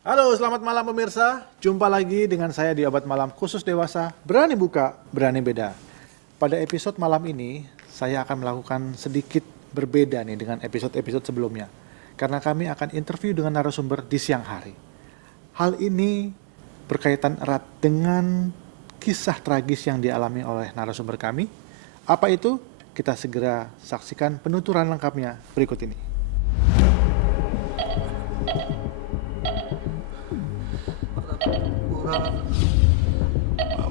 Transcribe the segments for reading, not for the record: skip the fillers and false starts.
Halo, selamat malam pemirsa. Jumpa lagi dengan saya di Obat Malam Khusus Dewasa. Berani buka, berani beda. Pada episode malam ini, saya akan melakukan sedikit berbeda nih dengan episode-episode sebelumnya. Karena kami akan interview dengan narasumber di siang hari. Hal ini berkaitan erat dengan kisah tragis yang dialami oleh narasumber kami. Apa itu? Kita segera saksikan penuturan lengkapnya berikut ini.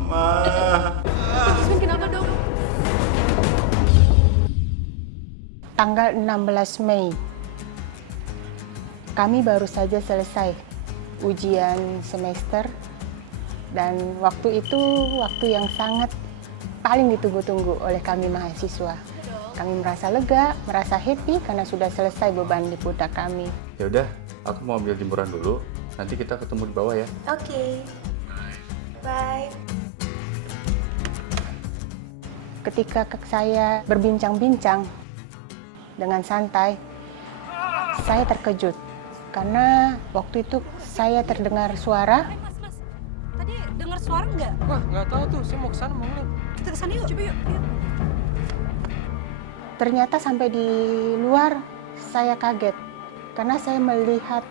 Mama. Jasmine kenapa dok? Tanggal 16 Mei, kami baru saja selesai ujian semester dan waktu itu waktu yang sangat paling ditunggu-tunggu oleh kami mahasiswa. Kami merasa lega, merasa happy karena sudah selesai beban di pundak kami. Ya udah, aku mau ambil jemuran dulu. Nanti kita ketemu di bawah ya. Oke. Bye. Ketika saya berbincang-bincang dengan santai, saya terkejut karena waktu itu saya terdengar suara. Mas. Tadi dengar suara nggak? Wah, nggak tahu tuh. Saya mau kesana, mau ngeliat. Kita kesana yuk. Coba yuk. Ternyata sampai di luar saya kaget karena saya melihat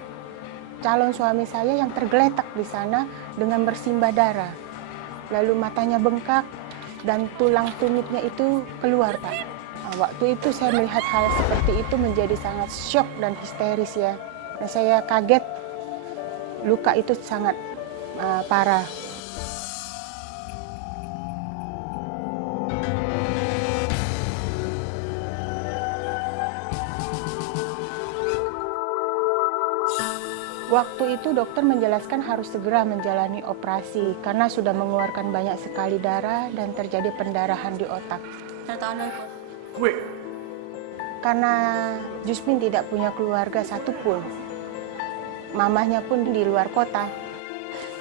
calon suami saya yang tergeletak di sana dengan bersimbah darah. Lalu matanya bengkak dan tulang tumitnya itu keluar, Pak. Nah, waktu itu saya melihat hal seperti itu menjadi sangat syok dan histeris ya. Dan saya kaget, luka itu sangat parah. Waktu itu dokter menjelaskan harus segera menjalani operasi karena sudah mengeluarkan banyak sekali darah dan terjadi pendarahan di otak. Ternyata Anda ikut. Karena Jusmin tidak punya keluarga satupun, mamahnya pun di luar kota.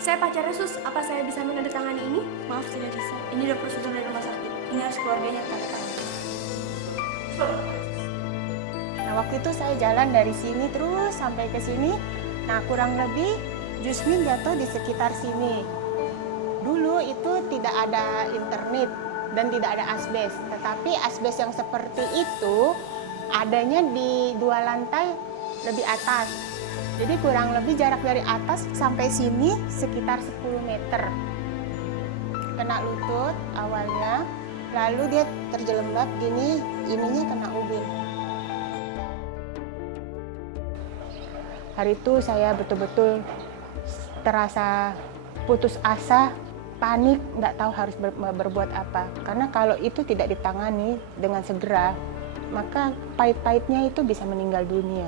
Saya pacarnya Sus. Apa saya bisa menandatangani ini? Maaf tidak bisa. Ini udah prosedur dari rumah sakit. Ini harus keluarganya tanda tangan. Nah, waktu itu saya jalan dari sini terus sampai ke sini. Nah, kurang lebih Jusmin jatuh di sekitar sini. Dulu itu tidak ada internet dan tidak ada asbes. Tetapi asbes yang seperti itu adanya di 2 lantai lebih atas. Jadi kurang lebih jarak dari atas sampai sini sekitar 10 meter. Kena lutut awalnya, lalu dia terjelembab gini, ininya kena ubin. Hari itu saya betul-betul terasa putus asa, panik, nggak tahu harus berbuat apa. Karena kalau itu tidak ditangani dengan segera, maka pahit-pahitnya itu bisa meninggal dunia.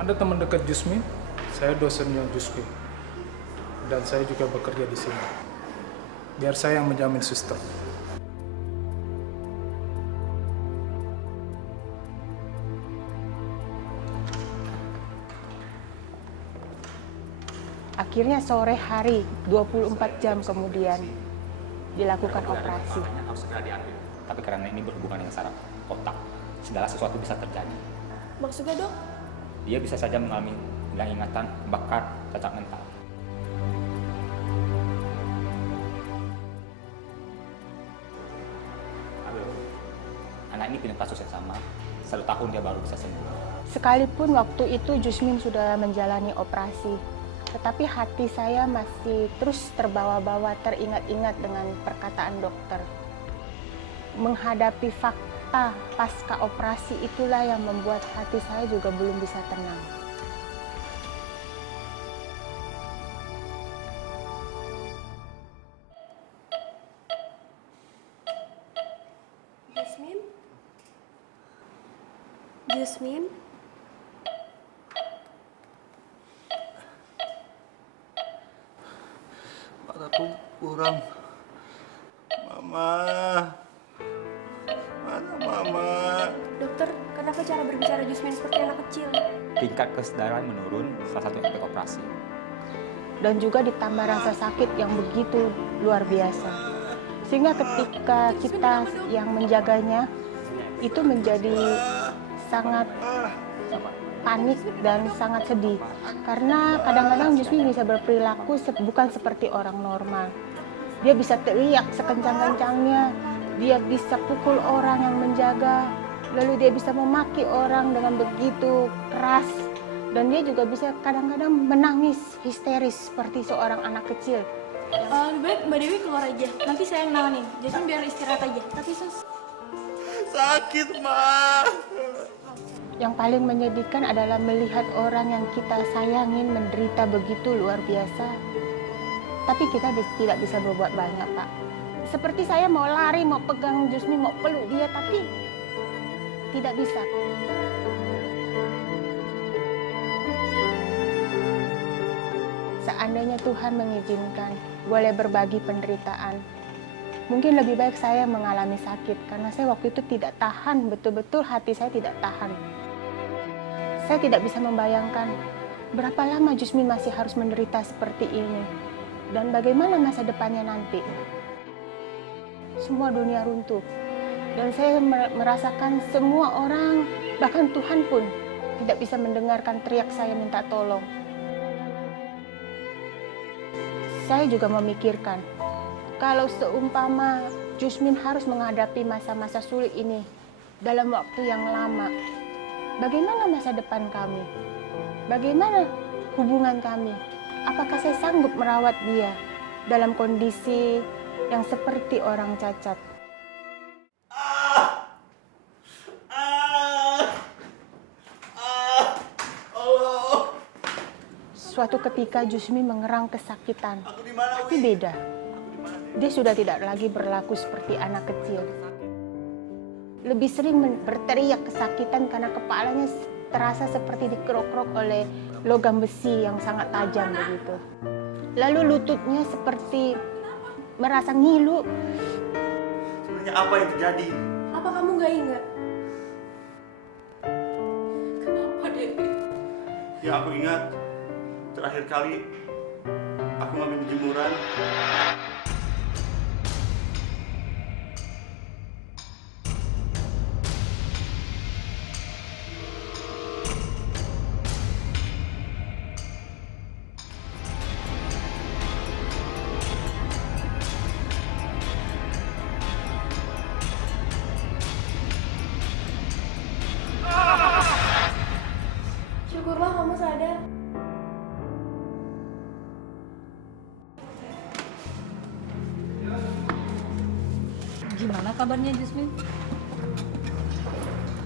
Anda teman dekat Jusmin? Saya dosennya Jusmin. Dan saya juga bekerja di sini. Biar saya yang menjamin suster. Akhirnya sore hari, 24 jam kemudian, dilakukan operasi. Harus segera diambil. Tapi karena ini berhubungan dengan saraf otak, segala sesuatu bisa terjadi. Maksudnya dok? Dia bisa saja mengalami hilang ingatan, bahkan cacat mental. Anak ini punya kasus yang sama, 1 tahun dia baru bisa sembuh. Sekalipun waktu itu Jusmin sudah menjalani operasi, tetapi hati saya masih terus terbawa-bawa, teringat-ingat dengan perkataan dokter. Menghadapi fakta pasca operasi itulah yang membuat hati saya juga belum bisa tenang. Jasmine? Mataku kurang. Mama. Mana Mama? Dokter, kenapa cara berbicara Jasmine seperti anak kecil? Tingkat kesadaran menurun, salah satu efek operasi. Dan juga ditambah rasa sakit yang begitu luar biasa. Sehingga ketika kita yang menjaganya itu menjadi sangat panik dan sangat sedih. Karena kadang-kadang Jusmin bisa berperilaku bukan seperti orang normal. Dia bisa teriak sekencang-kencangnya, dia bisa pukul orang yang menjaga, lalu dia bisa memaki orang dengan begitu keras. Dan dia juga bisa kadang-kadang menangis histeris seperti seorang anak kecil. Lebih baik Mbak Dewi keluar aja, nanti saya yang nanganin. Jasmine biar istirahat aja. Tapi sus, Sakit, Ma. Yang paling menyedihkan adalah melihat orang yang kita sayangin menderita begitu luar biasa. Tapi kita tidak bisa berbuat banyak, Pak. Seperti saya mau lari, mau pegang Jusmin, mau peluk dia, tapi tidak bisa. Seandainya Tuhan mengizinkan, boleh berbagi penderitaan. Mungkin lebih baik saya mengalami sakit, karena saya waktu itu tidak tahan, betul-betul hati saya tidak tahan. Saya tidak bisa membayangkan berapa lama Jusmin masih harus menderita seperti ini. Dan bagaimana masa depannya nanti. Semua dunia runtuh. Dan saya merasakan semua orang, bahkan Tuhan pun tidak bisa mendengarkan teriak saya minta tolong. Saya juga memikirkan, kalau seumpama Jusmin harus menghadapi masa-masa sulit ini dalam waktu yang lama, bagaimana masa depan kami? Bagaimana hubungan kami? Apakah saya sanggup merawat dia dalam kondisi yang seperti orang cacat? Suatu ketika Jusmin mengerang kesakitan, tapi beda. Dia sudah tidak lagi berlaku seperti anak kecil. Lebih sering berteriak kesakitan karena kepalanya terasa seperti dikerok-kerok oleh logam besi yang sangat tajam begitu. Lalu lututnya seperti merasa ngilu. Sebenarnya apa yang terjadi? apa kamu nggak ingat? Kenapa, Dewi? Ya aku ingat terakhir kali aku ngambil jemuran. Syukurlah kamu sadar. Gimana kabarnya Jasmine?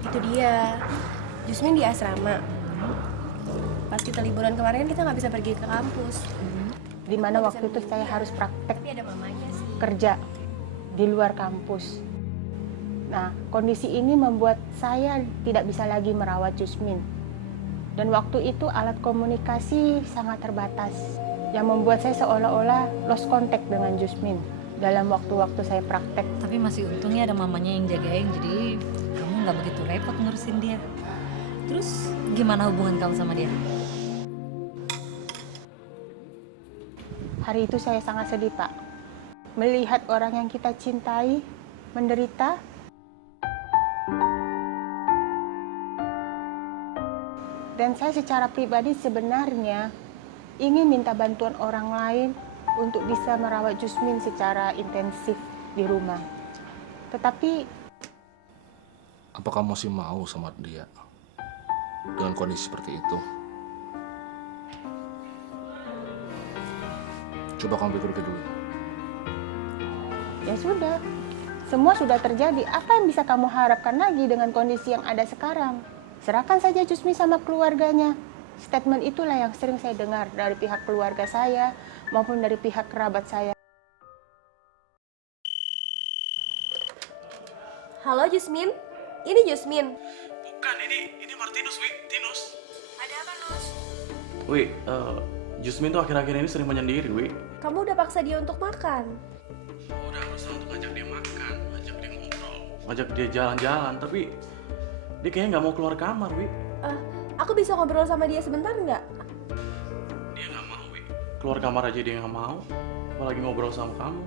Itu dia. Jusmin di asrama. Pas kita liburan kemarin kita nggak bisa pergi ke kampus. Di mana waktu itu saya harus praktek Tapi ada mamanya sih. kerja di luar kampus. Nah, kondisi ini membuat saya tidak bisa lagi merawat Jusmin. Dan waktu itu alat komunikasi sangat terbatas, yang membuat saya seolah-olah lost contact dengan Jusmin dalam waktu-waktu saya praktek. Tapi masih untungnya ada mamanya yang jagain, jadi kamu nggak begitu repot ngurusin dia. Terus gimana hubungan kamu sama dia? Hari itu saya sangat sedih, Pak. Melihat orang yang kita cintai menderita. Dan saya secara pribadi sebenarnya ingin minta bantuan orang lain untuk bisa merawat Jusmin secara intensif di rumah. Tetapi Apa kamu masih mau sama dia dengan kondisi seperti itu? Coba kamu pikir dulu. ya sudah, semua sudah terjadi. Apa yang bisa kamu harapkan lagi dengan kondisi yang ada sekarang? Serahkan saja Jusmin sama keluarganya. Statement itulah yang sering saya dengar dari pihak keluarga saya maupun dari pihak kerabat saya. Halo Jusmin, ini Jusmin. Bukan, ini Martinus, Wi. Tinus. Ada apa Nus? Wi, Jusmin tuh akhir-akhir ini sering menyendiri, Wi. Kamu udah paksa dia untuk makan. Udah berusaha untuk ngajak dia makan, ngajak dia ngobrol, ngajak dia jalan-jalan, tapi dia kayaknya nggak mau keluar kamar, Wi. Aku bisa ngobrol sama dia sebentar nggak? Dia nggak mau, Wi. Keluar kamar aja dia nggak mau, apalagi ngobrol sama kamu.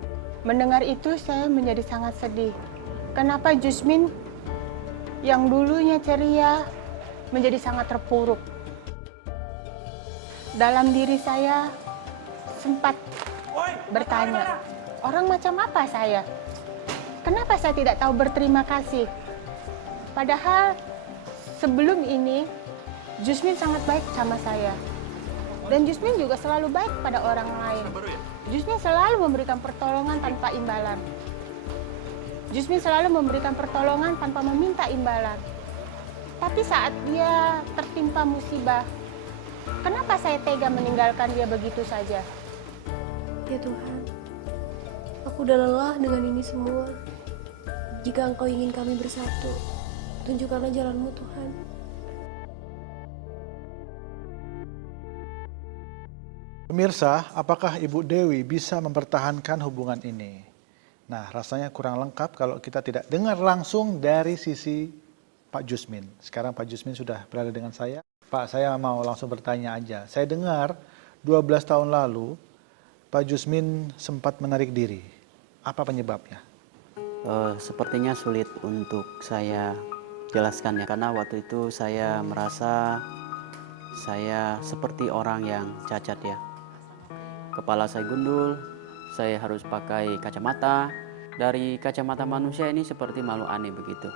Mendengar itu saya menjadi sangat sedih. Kenapa Jusmin yang dulunya ceria, menjadi sangat terpuruk. Dalam diri saya sempat bertanya, orang macam apa saya? Kenapa saya tidak tahu berterima kasih? Padahal sebelum ini, Jusmin sangat baik sama saya. Dan Jusmin juga selalu baik pada orang lain. Jusmin selalu memberikan pertolongan tanpa imbalan. Jusmin selalu memberikan pertolongan tanpa meminta imbalan. Tapi saat dia tertimpa musibah, kenapa saya tega meninggalkan dia begitu saja? Ya Tuhan, aku udah lelah dengan ini semua. Jika Engkau ingin kami bersatu, tunjukkanlah jalan-Mu Tuhan. Pemirsa, apakah Ibu Dewi bisa mempertahankan hubungan ini? Nah, rasanya kurang lengkap kalau kita tidak dengar langsung dari sisi Pak Jusmin. Sekarang Pak Jusmin sudah berada dengan saya. Pak, saya mau langsung bertanya aja. Saya dengar 12 tahun lalu Pak Jusmin sempat menarik diri. Apa penyebabnya? Sepertinya sulit untuk saya jelaskan ya, karena waktu itu saya merasa saya seperti orang yang cacat ya. Kepala saya gundul, saya harus pakai kacamata. Dari kacamata manusia ini seperti makhluk aneh begitu.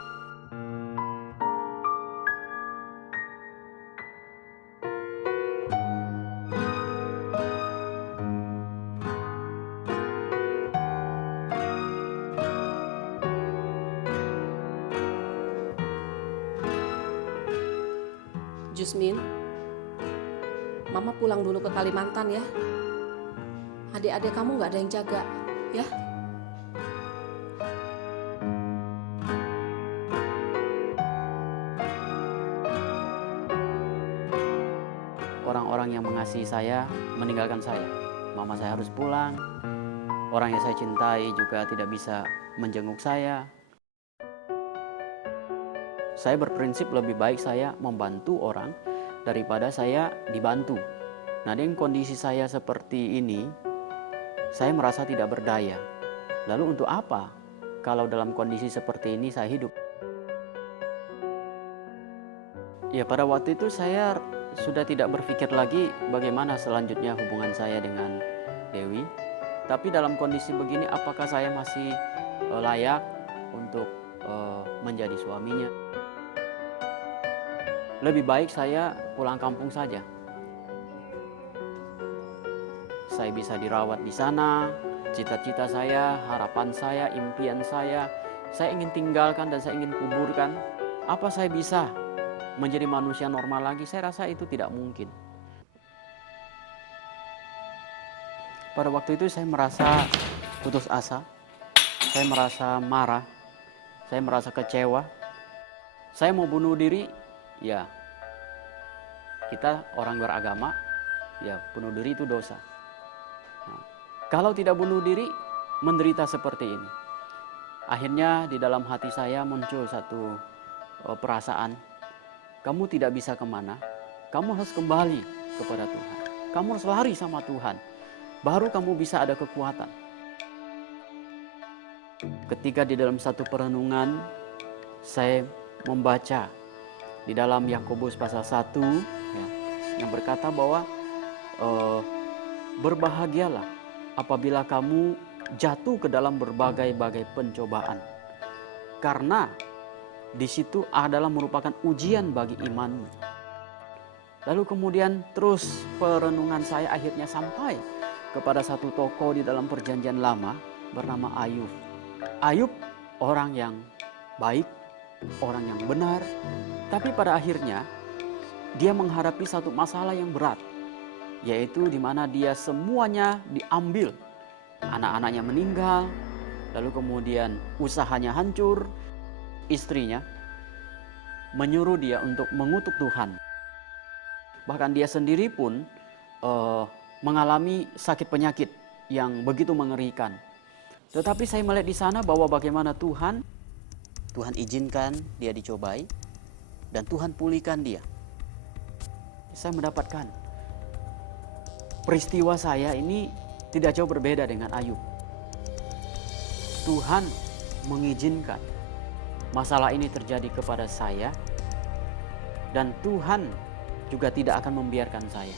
Jusmin, Mama pulang dulu ke Kalimantan ya. Adik-adik kamu nggak ada yang jaga, ya? Orang-orang yang mengasihi saya meninggalkan saya. Mama saya harus pulang. Orang yang saya cintai juga tidak bisa menjenguk saya. Saya berprinsip lebih baik saya membantu orang daripada saya dibantu. Nah, dengan kondisi saya seperti ini, saya merasa tidak berdaya. Lalu untuk apa kalau dalam kondisi seperti ini saya hidup? Ya, pada waktu itu saya sudah tidak berpikir lagi bagaimana selanjutnya hubungan saya dengan Dewi. Tapi dalam kondisi begini, apakah saya masih layak untuk menjadi suaminya? Lebih baik saya pulang kampung saja. Saya bisa dirawat di sana. Cita-cita saya, harapan saya, impian saya ingin tinggalkan dan saya ingin kuburkan. Apa saya bisa menjadi manusia normal lagi? Saya rasa itu tidak mungkin. Pada waktu itu saya merasa putus asa. Saya merasa marah. Saya merasa kecewa. Saya mau bunuh diri. Ya, kita orang beragama, ya bunuh diri itu dosa. Nah, kalau tidak bunuh diri, menderita seperti ini. Akhirnya di dalam hati saya muncul satu perasaan, kamu tidak bisa kemana, kamu harus kembali kepada Tuhan. Kamu harus lari sama Tuhan, baru kamu bisa ada kekuatan. Ketika di dalam satu perenungan, saya membaca di dalam Yakobus pasal 1 ya, yang berkata bahwa berbahagialah apabila kamu jatuh ke dalam berbagai-bagai pencobaan, karena di situ adalah merupakan ujian bagi imanmu. Lalu kemudian terus perenungan saya akhirnya sampai kepada satu tokoh di dalam Perjanjian Lama bernama Ayub. Ayub orang yang baik, orang yang benar, tapi pada akhirnya dia menghadapi satu masalah yang berat, yaitu di mana dia semuanya diambil. Anak-anaknya meninggal, lalu kemudian usahanya hancur, istrinya menyuruh dia untuk mengutuk Tuhan. Bahkan dia sendiri pun mengalami sakit penyakit yang begitu mengerikan. Tetapi saya melihat di sana bahwa bagaimana Tuhan izinkan dia dicobai dan Tuhan pulihkan dia. Saya mendapatkan peristiwa saya ini tidak jauh berbeda dengan Ayub. Tuhan mengizinkan masalah ini terjadi kepada saya Dan Tuhan juga tidak akan membiarkan saya.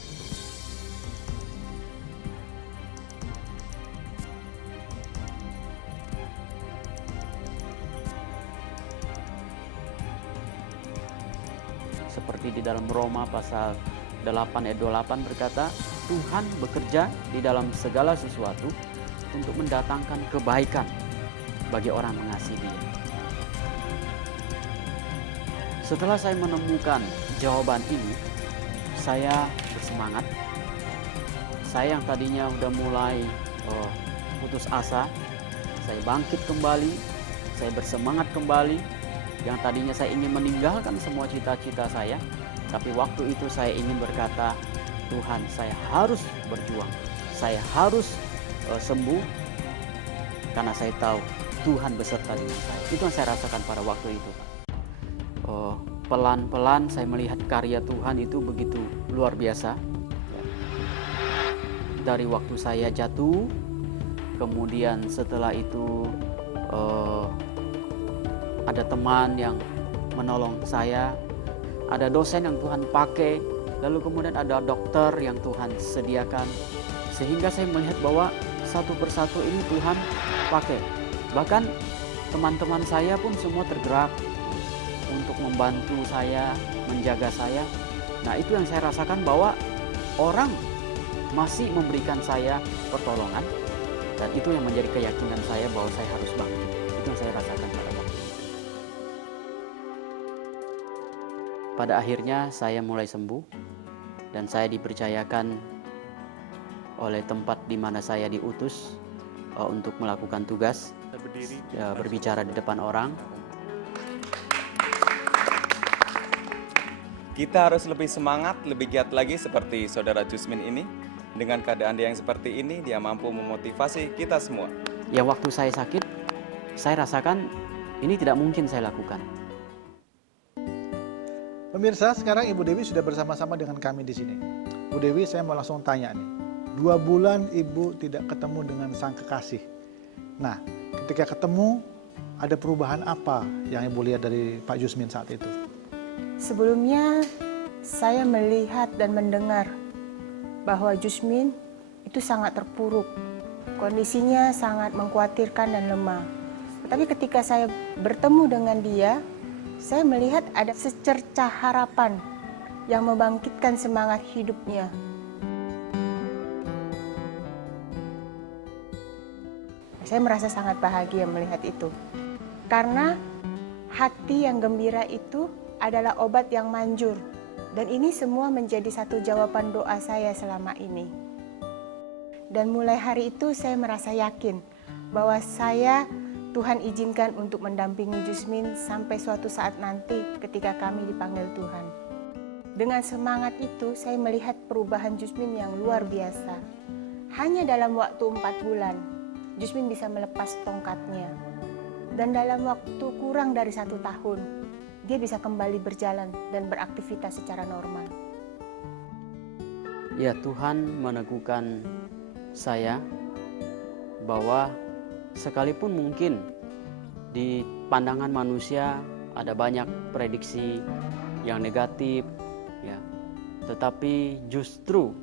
Seperti di dalam Roma pasal 8 ayat 28 berkata, Tuhan bekerja di dalam segala sesuatu untuk mendatangkan kebaikan bagi orang mengasihi Dia. Setelah saya menemukan jawaban ini, saya bersemangat. Saya yang tadinya udah mulai putus asa, saya bangkit kembali, saya bersemangat kembali. Yang tadinya saya ingin meninggalkan semua cita-cita saya, tapi waktu itu saya ingin berkata, Tuhan, saya harus berjuang, saya harus sembuh, karena saya tahu Tuhan beserta dengan saya. Itu yang saya rasakan pada waktu itu, Pak. Pelan-pelan saya melihat karya Tuhan itu begitu luar biasa. Dari waktu saya jatuh, kemudian setelah itu ada teman yang menolong saya, ada dosen yang Tuhan pakai, lalu kemudian ada dokter yang Tuhan sediakan, sehingga saya melihat bahwa satu persatu ini Tuhan pakai. Bahkan teman-teman saya pun semua tergerak untuk membantu saya, menjaga saya. Nah, itu yang saya rasakan, bahwa orang masih memberikan saya pertolongan, dan itu yang menjadi keyakinan saya bahwa saya harus bangkit. Itu yang saya rasakan pada waktu itu. Pada akhirnya saya mulai sembuh, dan saya dipercayakan oleh tempat di mana saya diutus untuk melakukan tugas, berbicara di depan orang. Kita harus lebih semangat, lebih giat lagi seperti saudara Jusmin ini. Dengan keadaan dia yang seperti ini, dia mampu memotivasi kita semua. Ya, waktu saya sakit, saya rasakan ini tidak mungkin saya lakukan. Pemirsa, sekarang Ibu Dewi sudah bersama-sama dengan kami di sini. Bu Dewi, saya mau langsung tanya nih. 2 bulan Ibu tidak ketemu dengan sang kekasih. Nah, ketika ketemu, ada perubahan apa yang Ibu lihat dari Pak Jusmin saat itu? Sebelumnya saya melihat dan mendengar bahwa Jusmin itu sangat terpuruk. Kondisinya sangat mengkhawatirkan dan lemah. Tapi ketika saya bertemu dengan dia, saya melihat ada secercah harapan yang membangkitkan semangat hidupnya. Saya merasa sangat bahagia melihat itu. Karena hati yang gembira itu adalah obat yang manjur. Dan ini semua menjadi satu jawaban doa saya selama ini. Dan mulai hari itu saya merasa yakin bahwa Tuhan izinkan untuk mendampingi Jusmin sampai suatu saat nanti ketika kami dipanggil Tuhan. Dengan semangat itu saya melihat perubahan Jusmin yang luar biasa. Hanya dalam waktu 4 bulan, Jusmin bisa melepas tongkatnya. Dan dalam waktu kurang dari 1 tahun, dia bisa kembali berjalan dan beraktivitas secara normal. Ya, Tuhan meneguhkan saya bahwa sekalipun mungkin di pandangan manusia ada banyak prediksi yang negatif, ya, tetapi justru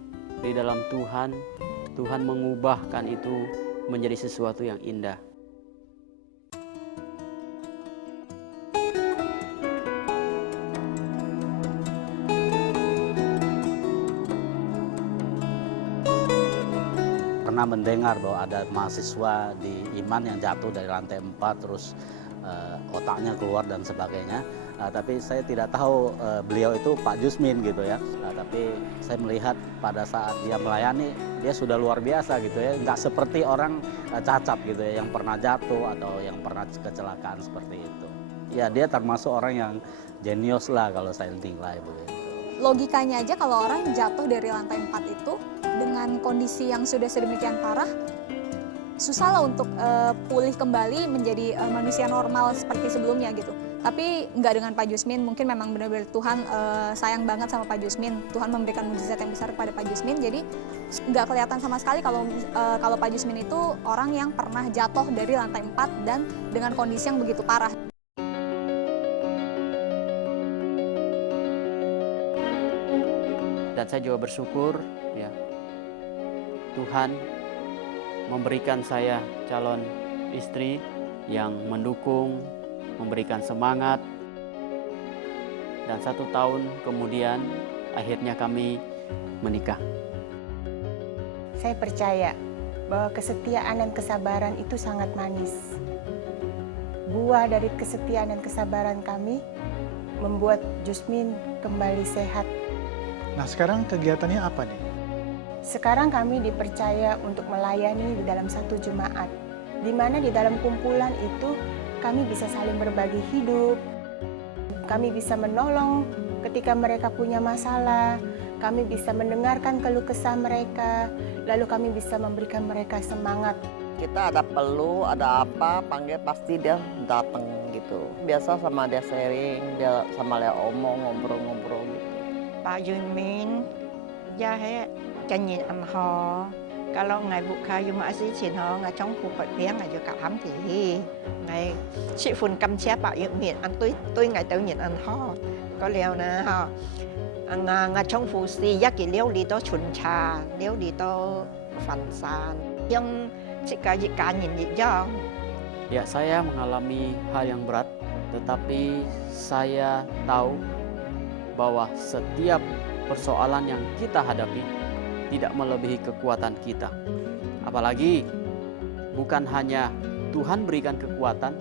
di dalam Tuhan mengubahkan itu menjadi sesuatu yang indah. Pernah mendengar bahwa ada mahasiswa di Iman yang jatuh dari lantai 4 terus otaknya keluar dan sebagainya. Tapi saya tidak tahu beliau itu Pak Jusmin gitu ya. Tapi saya melihat pada saat dia melayani, dia sudah luar biasa gitu ya. Nggak seperti orang cacat gitu ya, yang pernah jatuh atau yang pernah kecelakaan seperti itu. Ya, dia termasuk orang yang jenius lah kalau saya nilai begitu. Logikanya aja kalau orang jatuh dari lantai 4 itu dengan kondisi yang sudah sedemikian parah, susah lah untuk pulih kembali menjadi manusia normal seperti sebelumnya gitu. Tapi nggak dengan Pak Jusmin, mungkin memang benar-benar Tuhan sayang banget sama Pak Jusmin. Tuhan memberikan mukjizat yang besar kepada Pak Jusmin, jadi nggak kelihatan sama sekali kalau Pak Jusmin itu orang yang pernah jatuh dari lantai 4 dan dengan kondisi yang begitu parah. Dan saya juga bersyukur ya, Tuhan memberikan saya calon istri yang mendukung, memberikan semangat. Dan 1 tahun kemudian akhirnya kami menikah. Saya percaya bahwa kesetiaan dan kesabaran itu sangat manis. Buah dari kesetiaan dan kesabaran kami membuat Jusmin kembali sehat. Nah, sekarang kegiatannya apa nih? Sekarang kami dipercaya untuk melayani di dalam satu jemaat, di mana di dalam kumpulan itu kami bisa saling berbagi hidup, kami bisa menolong ketika mereka punya masalah, kami bisa mendengarkan keluh kesah mereka, lalu kami bisa memberikan mereka semangat. Kita ada perlu, ada apa, panggil pasti dia datang gitu. Biasa sama dia sharing, dia sama dia omong, ngobrol-ngobrol gitu. Pak Yumin, Jahe, Canyin Anho, kalau ngày vụ khai du mã sĩ triển ho ngày trong khu hội tiếng ngày cho cả hám thì ngày chị phun cầm chế bảo yêu miền ăn tôi ngày tới nhìn ăn ho có leo nè ho ngày trong phủ si giác kỳ liêu đi to chuẩn trà liêu đi to phản sàn yang jika nhìn gì cho. Ya, saya mengalami hal yang berat, tetapi saya tahu bahwa setiap persoalan yang kita hadapi tidak melebihi kekuatan kita. Apalagi bukan hanya Tuhan berikan kekuatan,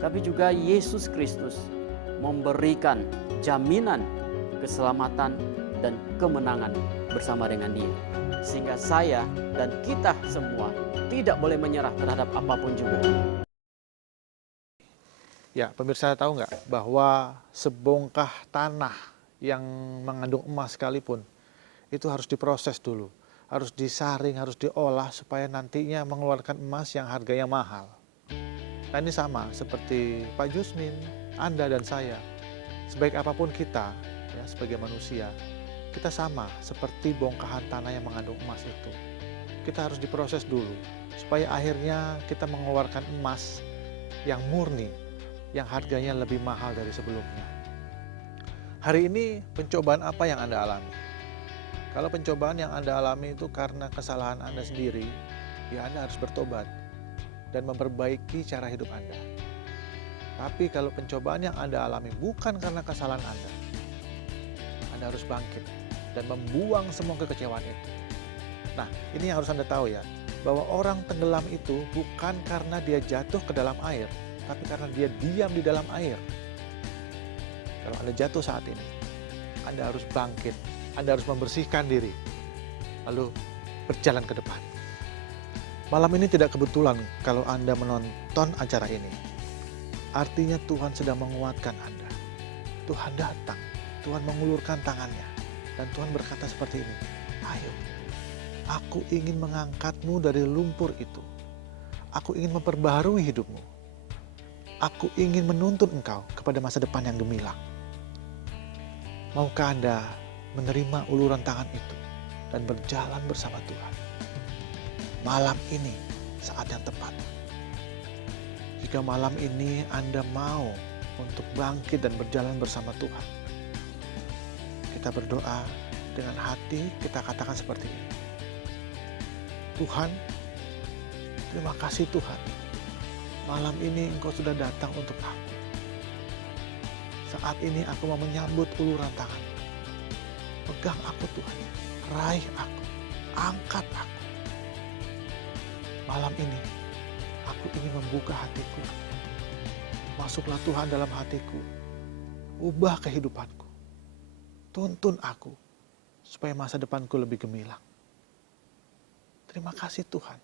tapi juga Yesus Kristus memberikan jaminan keselamatan dan kemenangan bersama dengan Dia. Sehingga saya dan kita semua tidak boleh menyerah terhadap apapun juga. Ya, pemirsa tahu nggak bahwa sebongkah tanah yang mengandung emas sekalipun itu harus diproses dulu, harus disaring, harus diolah supaya nantinya mengeluarkan emas yang harganya mahal. Nah, ini sama seperti Pak Jusmin, Anda dan saya. Sebaik apapun kita, ya, sebagai manusia, kita sama seperti bongkahan tanah yang mengandung emas itu. Kita harus diproses dulu supaya akhirnya kita mengeluarkan emas yang murni, yang harganya lebih mahal dari sebelumnya. Hari ini pencobaan apa yang Anda alami? Kalau pencobaan yang Anda alami itu karena kesalahan Anda sendiri, ya Anda harus bertobat dan memperbaiki cara hidup Anda. Tapi kalau pencobaan yang Anda alami bukan karena kesalahan Anda harus bangkit dan membuang semua kekecewaan itu. Nah, ini yang harus Anda tahu ya, bahwa orang tenggelam itu bukan karena dia jatuh ke dalam air, tapi karena dia diam di dalam air. Kalau Anda jatuh saat ini, Anda harus bangkit, Anda harus membersihkan diri, lalu berjalan ke depan. Malam ini tidak kebetulan kalau Anda menonton acara ini. Artinya Tuhan sedang menguatkan Anda. Tuhan datang, Tuhan mengulurkan tangannya, dan Tuhan berkata seperti ini, ayo, aku ingin mengangkatmu dari lumpur itu. Aku ingin memperbaharui hidupmu. Aku ingin menuntun engkau kepada masa depan yang gemilang. Maukah Anda menerima uluran tangan itu dan berjalan bersama Tuhan? Malam ini saat yang tepat. Jika malam ini Anda mau untuk bangkit dan berjalan bersama Tuhan, kita berdoa dengan hati, kita katakan seperti ini. Tuhan, terima kasih Tuhan. Malam ini Engkau sudah datang untuk aku. Saat ini aku mau menyambut uluran tangan. Pegang aku Tuhan, raih aku, angkat aku. Malam ini aku ingin membuka hatiku. Masuklah Tuhan dalam hatiku, ubah kehidupanku. Tuntun aku supaya masa depanku lebih gemilang. Terima kasih Tuhan.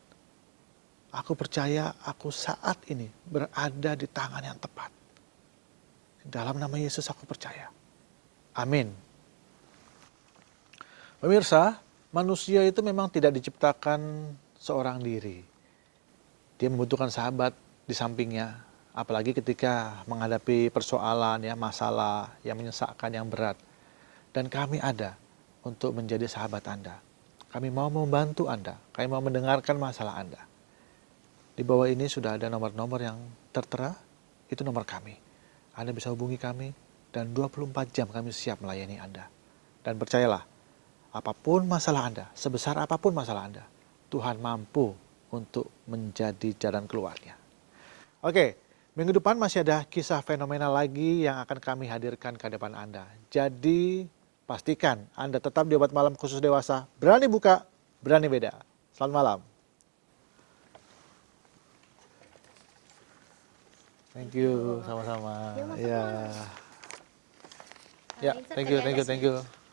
Aku percaya aku saat ini berada di tangan yang tepat. Dalam nama Yesus aku percaya. Amin. Pemirsa, manusia itu memang tidak diciptakan seorang diri. Dia membutuhkan sahabat di sampingnya, apalagi ketika menghadapi persoalan, ya, masalah yang menyesakkan, yang berat. Dan kami ada untuk menjadi sahabat Anda. Kami mau membantu Anda, kami mau mendengarkan masalah Anda. Di bawah ini sudah ada nomor-nomor yang tertera, itu nomor kami. Anda bisa hubungi kami dan 24 jam kami siap melayani Anda. Dan percayalah, apapun masalah Anda, sebesar apapun masalah Anda, Tuhan mampu untuk menjadi jalan keluarnya. Oke, minggu depan masih ada kisah fenomenal lagi yang akan kami hadirkan ke depan Anda. Jadi pastikan Anda tetap di Obat Malam Khusus Dewasa, berani buka, berani beda. Selamat malam. Thank you, sama-sama. Ya. Ya, thank you.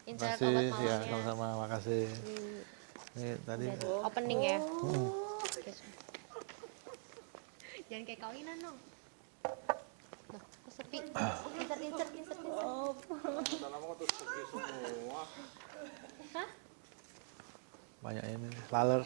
Terima kasih, ya, sama-sama, makasih. Ini tadi Opening ya. Hmm. Jangan kayak kawinan dong. Loh, kok sepi? Insert. Banyak ini, laler.